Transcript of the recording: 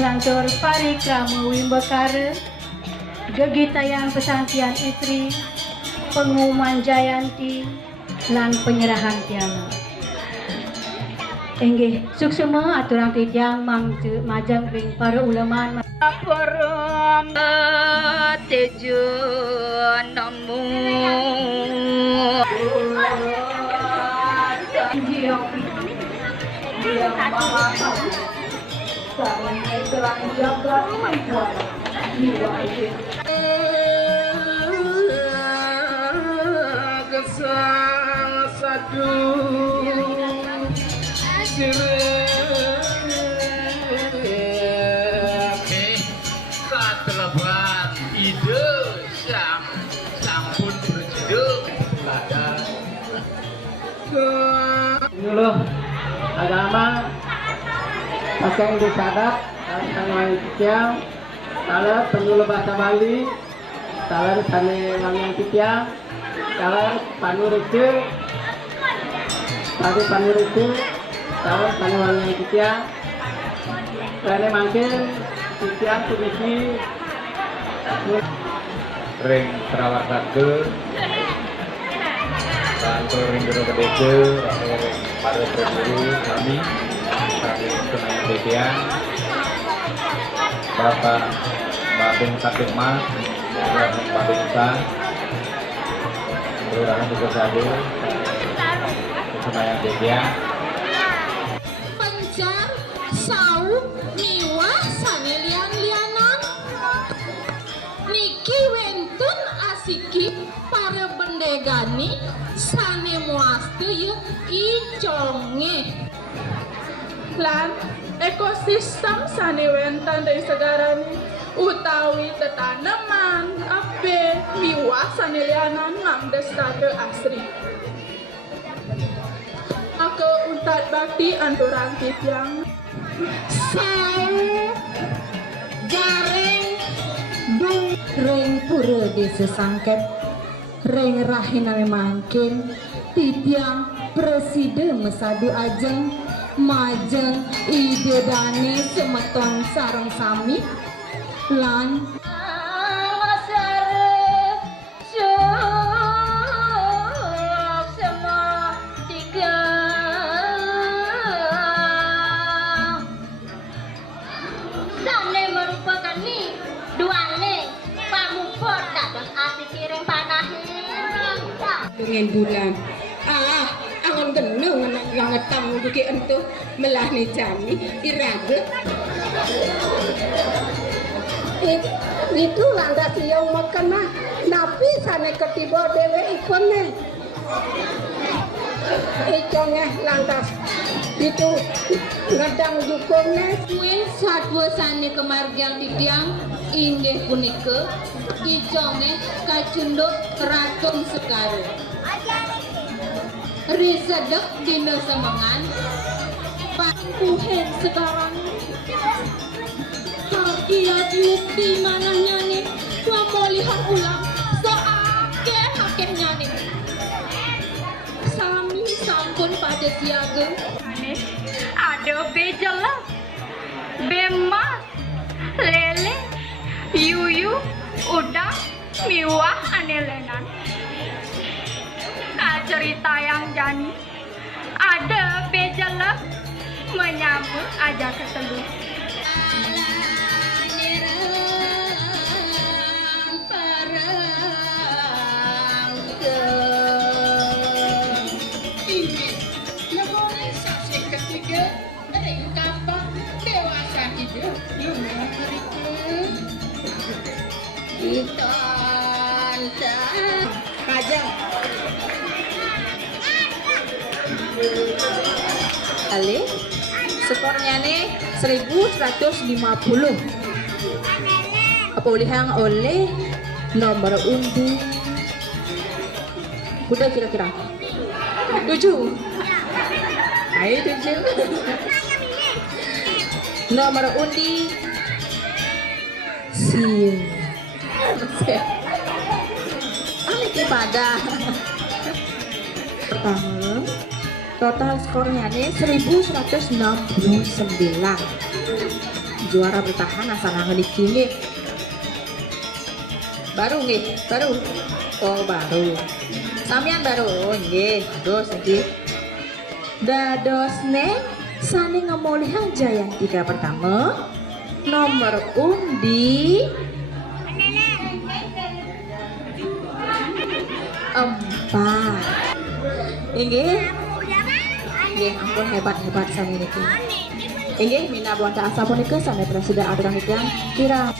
Lantur parikrama wimbakara, gegitayang pesantian istri, pengumuman jayanti, lan penyerahan piala. Enggih, suksema aturang titiang majang ring para ulama. Param tejo namo. Kesal satu Katelebat ide sampun berjeduk ladang dulu agama pakai disadap sang tiang kalau penyuluh bahasa Bali kalau sana yang tiang kalau panuricu tadi panuricu kalau sana yang tiang karena makin tiang publisi ring perawat satu kantor ring guru kedece ring pada guru kami tunai tiang Bapak Babing Satimah Bapak Bingsa Kelurahan Tugu Sadu tunai tiang Pencar sauk miwah sane lian-lianan niki wenten asiki para bendegani sane muaste ye iconge lan ekosistem sane wenten dari segarani utawi tetanaman ape miwah sane lianan ngamdes kade asri aku untat bakti anturan titiang saya jaring dung ring pura desa sangket ring rahiname mangkin titiang presiden mesadu ajeng majeng ide dani semeton sarang sami lan dengan bulan angon genung anak yang ngetang buki entuh melahni jani iraga itu lantas yang makan mah napi sana ketiba dewe ikonnya ikonnya lantas itu ngedang jukumnya Win satwa sane kemargian titiang inggih punika iconge kacunduk keraton Sekar risedek dina semengan pangkuhen sekarang kiat yukti manahnya nih pemulihan ulang seakeh-akehnya nih sami sampun pada siaga ada bejelas bemas lele yuyu udang miwah anelenan cerita yang jani ada bejelas menyambut aja keteluh Ali skornya nih 1150 pemulihan oleh nomor undian udah kira-kira 7 Ayo cucu. Nomor undi siu. Ini pada pertama total skornya nih 1169. Juara bertahan asal di kini. Baru nih, baru. Oh baru. Samian baru, nggih, dos nggih. Dados ne sane ngemolihang jayang tiga pertama. Nomor undi 4. Inggih. Nggih, ampun hebat-hebat sami niki. Inggih, mina buanta asa punika sami presiden aturang kira